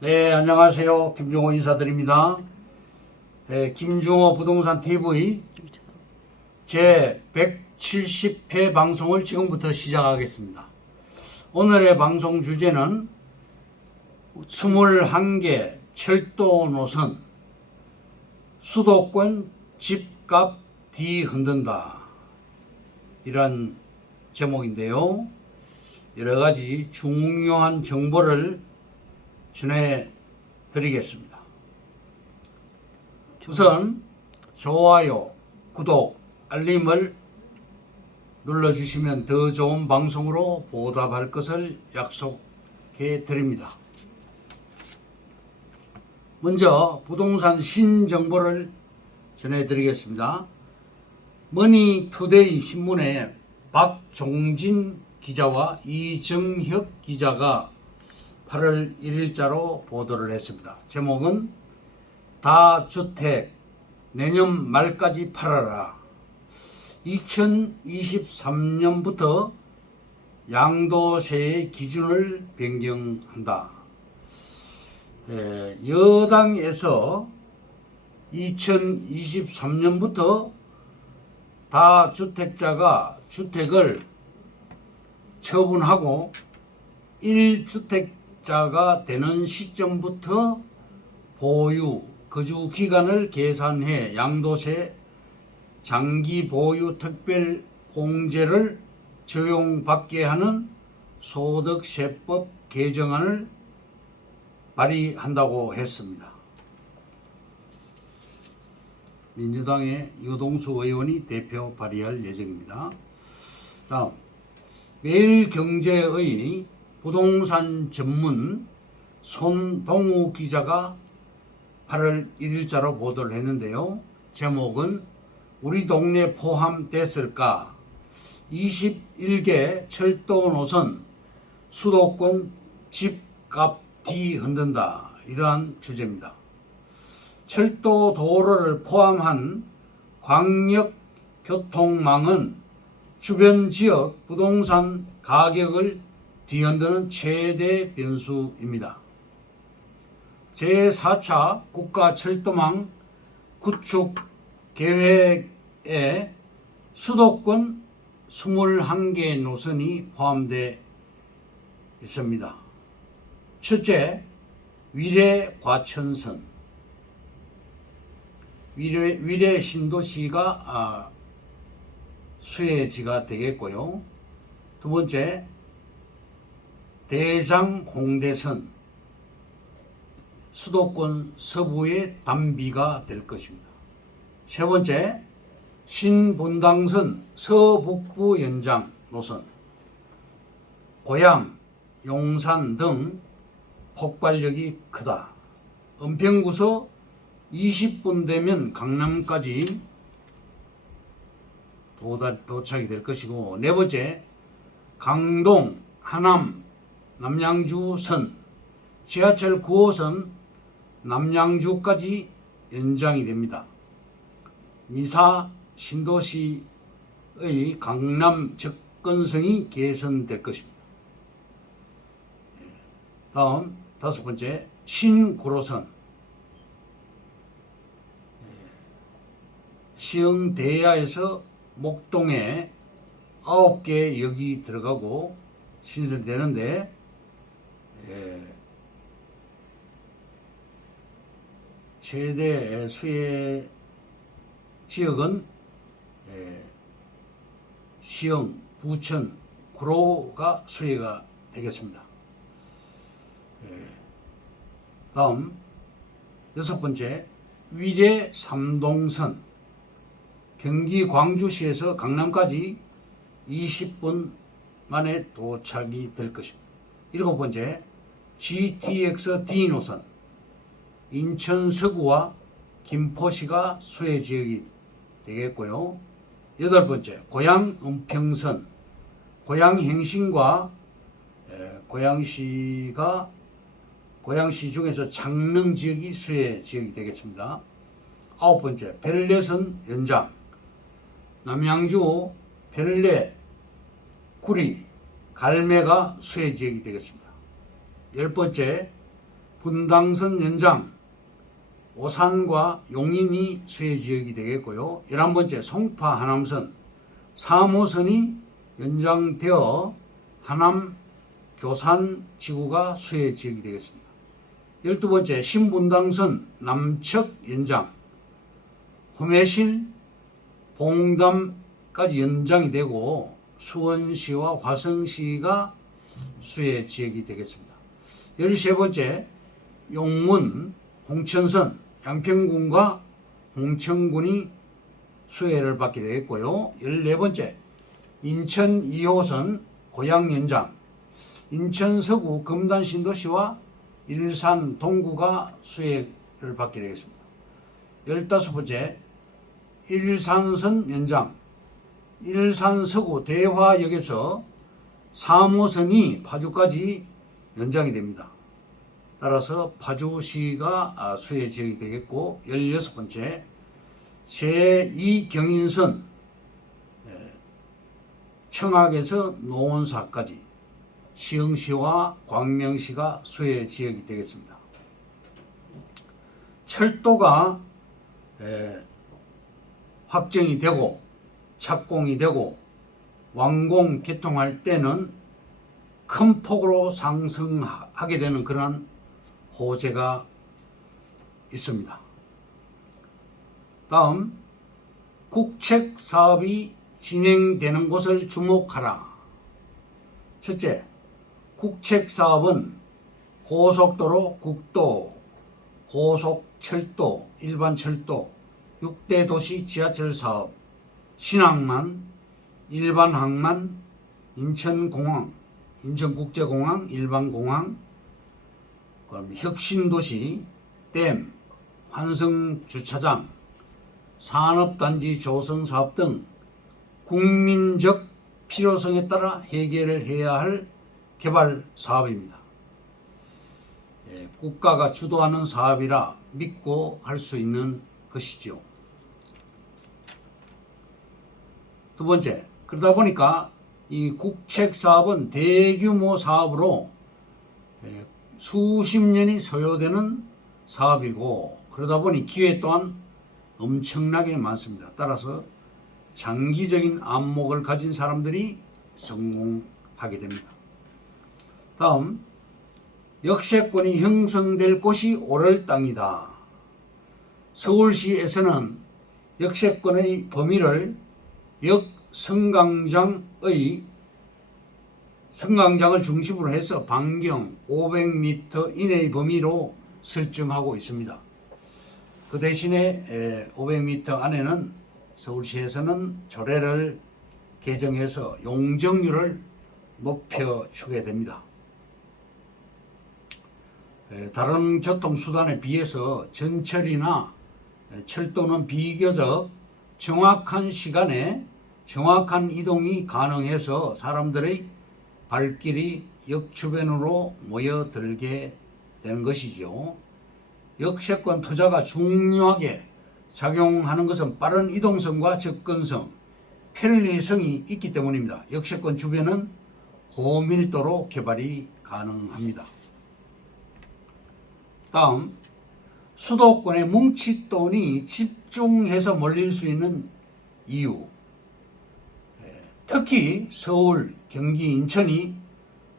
네, 안녕하세요. 김종호 인사드립니다. 네, 김종호 부동산 TV 제 170회 방송을 지금부터 시작하겠습니다. 오늘의 방송 주제는 21개 철도 노선 수도권 집값 뒤흔든다, 이런 제목인데요. 여러 가지 중요한 정보를 전해드리겠습니다. 우선 좋아요, 구독, 알림을 눌러주시면 더 좋은 방송으로 보답할 것을 약속해 드립니다. 먼저 부동산 신정보를 전해드리겠습니다. 머니투데이 신문에 박종진 기자와 이정혁 기자가 8월 1일자로 보도를 했습니다. 제목은 다주택 내년 말까지 팔아라. 2023년부터 양도세의 기준을 변경한다. 여당에서 2023년부터 다주택자가 주택을 처분하고 1주택자가 되는 시점부터 보유, 거주 기간을 계산해 양도세 장기 보유 특별 공제를 적용받게 하는 소득세법 개정안을 발의한다고 했습니다. 민주당의 유동수 의원이 대표 발의할 예정입니다. 다음, 매일경제의 부동산 전문 손동우 기자가 8월 1일자로 보도를 했는데요. 제목은 우리 동네 포함됐을까? 21개 철도 노선 수도권 집값 뒤흔든다, 이러한 주제입니다. 철도 도로를 포함한 광역교통망은 주변 지역 부동산 가격을 뒤흔드는 최대 변수입니다. 제4차 국가철도망 구축 계획에 수도권 21개 노선이 포함되어 있습니다. 첫째, 위례-과천선, 위례 신도시가 수혜지가 되겠고요. 두 번째, 대장-홍대선, 수도권 서부의 단비가 될 것입니다. 세 번째, 신분당선 서북부 연장 노선, 고양, 용산 등 폭발력이 크다. 은평구서 20분 되면 강남까지 도착이 될 것이고, 네 번째, 강동, 하남, 남양주선, 지하철 9호선 남양주까지 연장이 됩니다. 미사 신도시의 강남 접근성이 개선될 것입니다. 다음, 다섯 번째, 신구로선, 시흥대야에서 목동에 9개 역이 들어가고 신설되는데, 최대 수혜 지역은 시흥, 부천, 구로가 수혜가 되겠습니다. 다음, 여섯 번째, 위례 삼동선, 경기 광주시에서 강남까지 20분 만에 도착이 될 것입니다. 일곱 번째, GTX-D 노선, 인천 서구와 김포시가 수혜 지역이 되겠고요. 여덟 번째, 고양 은평선, 고양 행신과 고양시 중에서 창릉 지역이 수혜 지역이 되겠습니다. 아홉 번째, 별내선 연장, 남양주 별내, 구리, 갈매가 수혜 지역이 되겠습니다. 열 번째, 분당선 연장, 오산과 용인이 수혜지역이 되겠고요. 11번째 송파 하남선 3호선이 연장되어 하남 교산 지구가 수혜지역이 되겠습니다. 12번째 신분당선 남척 연장, 호매실 봉담까지 연장이 되고 수원시와 화성시가 수혜지역이 되겠습니다. 13번째 용문 홍천선 양평군과 홍천군이 수혜를 받게 되겠고요. 14번째 인천 2호선 고양 연장, 인천 서구 금단 신도시와 일산 동구가 수혜를 받게 되겠습니다. 15번째 일산선 연장, 일산 서구 대화역에서 3호선이 파주까지 연장이 됩니다. 따라서 파주시가 수혜지역이 되겠고, 16번째 제2경인선 청학에서 노원사까지 시흥시와 광명시가 수혜지역이 되겠습니다. 철도가 확정이 되고 착공이 되고 완공 개통할 때는 큰 폭으로 상승하게 되는 그런 호재가 있습니다. 다음, 국책 사업이 진행되는 곳을 주목하라. 첫째, 국책 사업은 고속도로, 국도, 고속철도, 일반철도, 6대 도시 지하철 사업, 신항만, 일반항만, 인천공항, 인천국제공항, 일반공항, 그럼 혁신도시, 댐, 환승주차장, 산업단지 조성사업 등 국민적 필요성에 따라 해결을 해야 할 개발 사업입니다. 국가가 주도하는 사업이라 믿고 할 수 있는 것이죠. 두 번째, 그러다 보니까 이 국책 사업은 대규모 사업으로 수십 년이 소요되는 사업이고, 그러다 보니 기회 또한 엄청나게 많습니다. 따라서 장기적인 안목을 가진 사람들이 성공하게 됩니다. 다음, 역세권이 형성될 곳이 오를 땅이다. 서울시에서는 역세권의 범위를 성강장을 중심으로 해서 반경 500m 이내의 범위로 설정하고 있습니다. 그 대신에 500m 안에는 서울시에서는 조례를 개정해서 용적률을 높여주게 됩니다. 다른 교통수단에 비해서 전철이나 철도는 비교적 정확한 시간에 정확한 이동이 가능해서 사람들의 발길이 역 주변으로 모여들게 되는 것이죠. 역세권 투자가 중요하게 작용하는 것은 빠른 이동성과 접근성, 편리성이 있기 때문입니다. 역세권 주변은 고밀도로 개발이 가능합니다. 다음, 수도권에 뭉칫돈이 집중해서 몰릴 수 있는 이유. 특히 서울, 경기, 인천이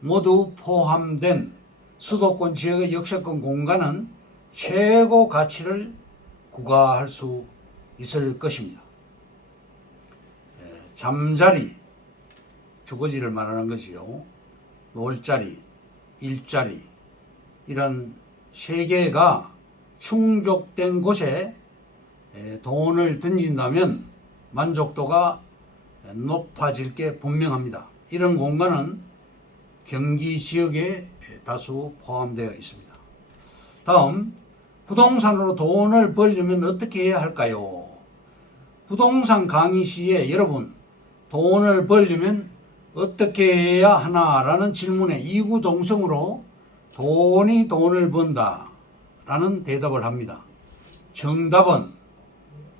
모두 포함된 수도권 지역의 역세권 공간은 최고 가치를 구가할 수 있을 것입니다. 잠자리, 주거지를 말하는 것이요. 놀자리, 일자리, 이런 세 개가 충족된 곳에 돈을 던진다면 만족도가 높아질 게 분명합니다. 이런 공간은 경기 지역에 다수 포함되어 있습니다. 다음, 부동산으로 돈을 벌려면 어떻게 해야 할까요? 부동산 강의 시에 여러분, 돈을 벌려면 어떻게 해야 하나라는 질문에 이구동성으로 돈이 돈을 번다 라는 대답을 합니다. 정답은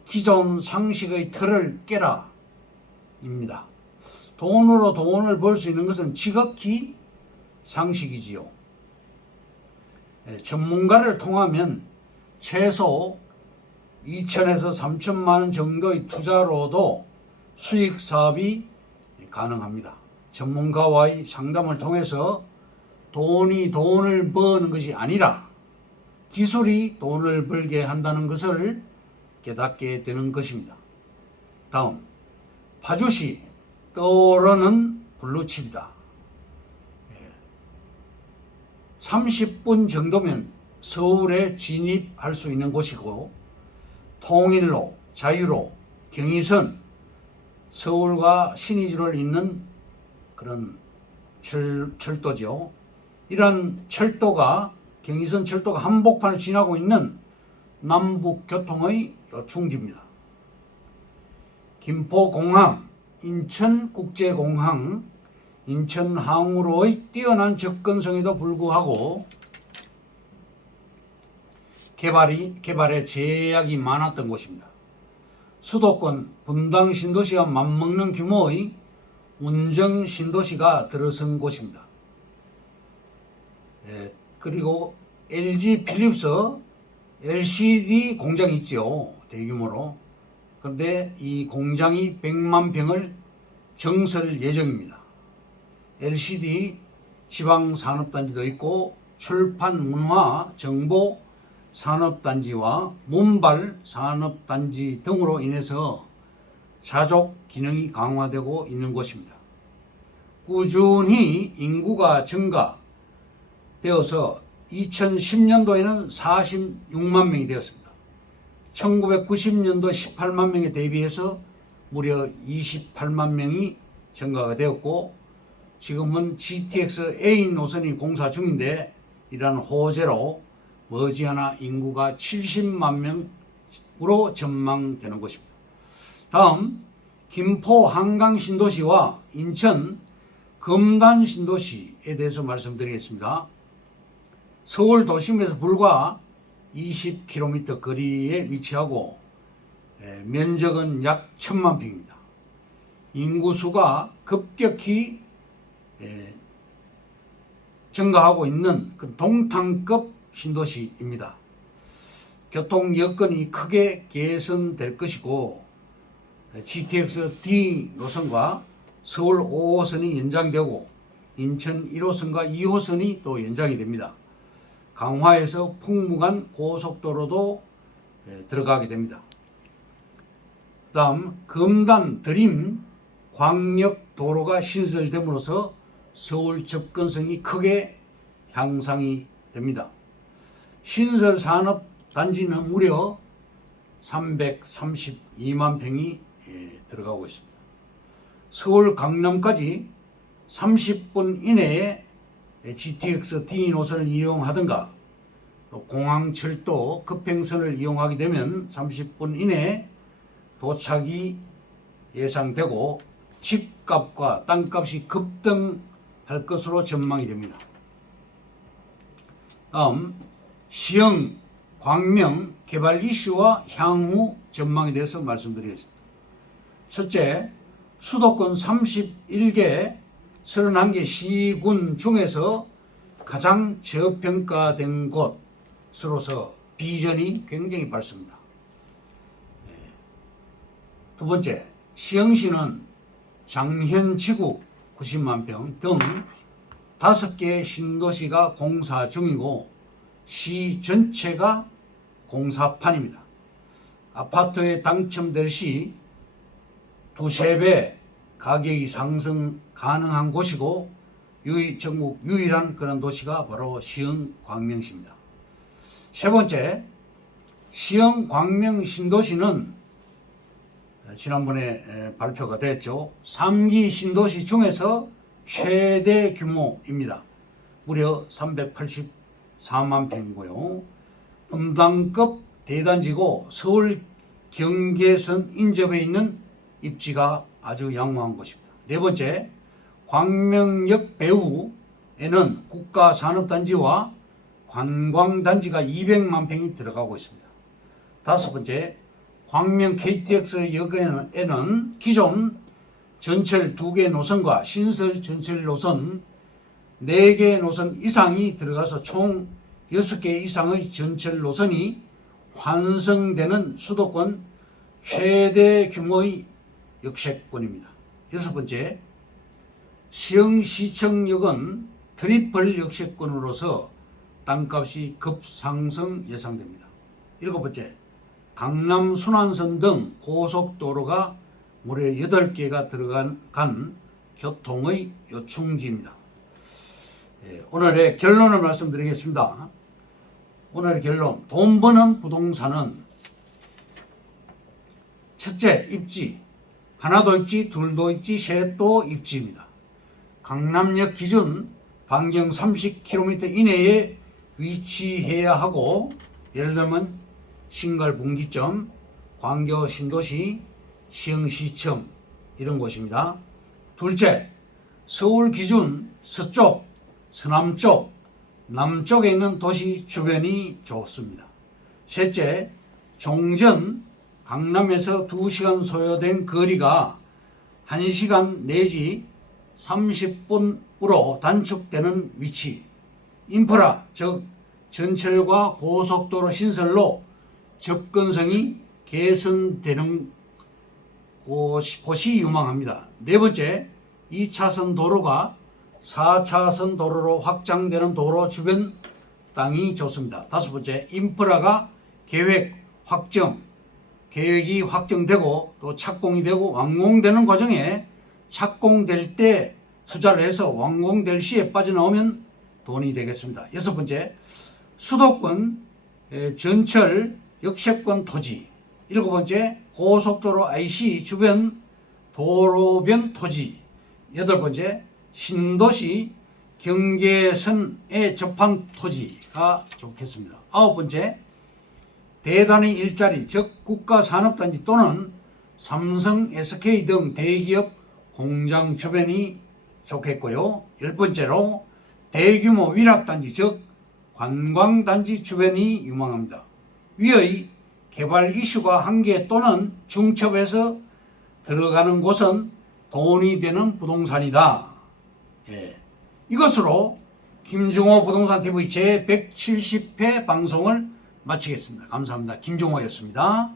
기존 상식의 틀을 깨라 입니다. 돈으로 돈을 벌 수 있는 것은 지극히 상식이지요. 전문가를 통하면 최소 2천에서 3천만 원 정도의 투자로도 수익 사업이 가능합니다. 전문가와의 상담을 통해서 돈이 돈을 버는 것이 아니라 기술이 돈을 벌게 한다는 것을 깨닫게 되는 것입니다. 다음, 파주시 떠오르는 블루칩이다. 30분 정도면 서울에 진입할 수 있는 곳이고, 통일로, 자유로, 경의선, 서울과 신의주를 잇는 그런 철도죠. 이런 철도가, 경의선 철도가 한복판을 지나고 있는 남북교통의 요충지입니다. 김포공항, 인천국제공항, 인천항으로의 뛰어난 접근성에도 불구하고 개발에 제약이 많았던 곳입니다. 수도권 분당 신도시와 맞먹는 규모의 운정 신도시가 들어선 곳입니다. 그리고 LG 필립스 LCD 공장이 있죠. 대규모로. 그런데 이 공장이 100만 평을 정설 예정입니다. LCD 지방산업단지도 있고, 출판, 문화, 정보 산업단지와 문발 산업단지 등으로 인해서 자족 기능이 강화되고 있는 곳입니다. 꾸준히 인구가 증가되어서 2010년도에는 46만 명이 되었습니다. 1990년도 18만 명에 대비해서 무려 28만 명이 증가가 되었고, 지금은 GTX A 노선이 공사 중인데, 이러한 호재로 머지않아 인구가 70만 명으로 전망되는 것입니다. 다음, 김포 한강 신도시와 인천 금단 신도시에 대해서 말씀드리겠습니다. 서울 도심에서 불과 20km 거리에 위치하고 면적은 약 1000만 평입니다. 인구수가 급격히 증가하고 있는 동탄급 신도시입니다. 교통 여건이 크게 개선될 것이고, GTX D 노선과 서울 5호선이 연장이 되고, 인천 1호선과 2호선이 또 연장이 됩니다. 강화에서 풍무간 고속도로도 들어가게 됩니다. 다음, 금단 드림 광역도로가 신설됨으로써 서울 접근성이 크게 향상이 됩니다. 신설 산업단지는 무려 332만 평이 들어가고 있습니다. 서울 강남까지 30분 이내에 GTX D 노선을 이용하든가, 또 공항철도 급행선을 이용하게 되면 30분 이내에 도착이 예상되고, 집값과 땅값이 급등할 것으로 전망이 됩니다. 다음, 시흥, 광명 개발 이슈와 향후 전망에 대해서 말씀드리겠습니다. 첫째, 수도권 31개 31개 시군 중에서 가장 저평가된 곳으로서 비전이 굉장히 밝습니다. 두 번째, 시흥시는 장현지구 90만 평 등 5개의 신도시가 공사 중이고, 시 전체가 공사판입니다. 아파트에 당첨될 시 두세 배 가격이 상승 가능한 곳이고, 전국 유일한 그런 도시가 바로 시흥 광명시입니다. 세 번째, 시흥 광명 신도시는 지난번에 발표가 됐죠. 3기 신도시 중에서 최대 규모입니다. 무려 384만 평이고요. 분당급 대단지고, 서울 경계선 인접해 있는 입지가 아주 양호한 곳입니다. 네 번째, 광명역 배후에는 국가산업단지와 관광단지가 200만 평이 들어가고 있습니다. 다섯 번째, 광명 KTX 역에는 기존 전철 2개 노선과 신설 전철 노선 4개 노선 이상이 들어가서 총 6개 이상의 전철 노선이 환승되는 수도권 최대 규모의 역세권입니다. 6번째, 시흥시청역은 트리플 역세권으로서 땅값이 급상승 예상됩니다. 7번째, 강남 순환선 등 고속도로가 무려 8개가 들어간 교통의 요충지입니다. 오늘의 결론을 말씀드리겠습니다. 오늘의 결론, 돈 버는 부동산은 첫째, 입지. 하나도 입지, 둘도 입지, 셋도 입지입니다. 강남역 기준 반경 30km 이내에 위치해야 하고, 예를 들면 신갈분기점, 광교 신도시, 시흥시청 이런 곳입니다. 둘째, 서울 기준 서쪽, 서남쪽, 남쪽에 있는 도시 주변이 좋습니다. 셋째, 종전, 강남에서 2시간 소요된 거리가 1시간 내지 30분으로 단축되는 위치, 인프라, 즉 전철과 고속도로 신설로 접근성이 개선되는 곳이 유망합니다. 네 번째, 2차선 도로가 4차선 도로로 확장되는 도로 주변 땅이 좋습니다. 다섯 번째, 인프라가 계획이 확정되고 또 착공이 되고 완공되는 과정에 착공될 때 투자를 해서 완공될 시에 빠져나오면 돈이 되겠습니다. 여섯 번째, 수도권 전철 역세권 토지. 일곱 번째, 고속도로 IC 주변 도로변 토지. 여덟 번째, 신도시 경계선에 접한 토지가 좋겠습니다. 아홉 번째, 대단위 일자리, 즉 국가산업단지 또는 삼성, SK 등 대기업 공장 주변이 좋겠고요. 열 번째로 대규모 위락단지, 즉 관광단지 주변이 유망합니다. 위의 개발 이슈가 한계 또는 중첩해서 들어가는 곳은 돈이 되는 부동산이다. 이것으로 김종호 부동산TV 제170회 방송을 마치겠습니다. 감사합니다. 김종호였습니다.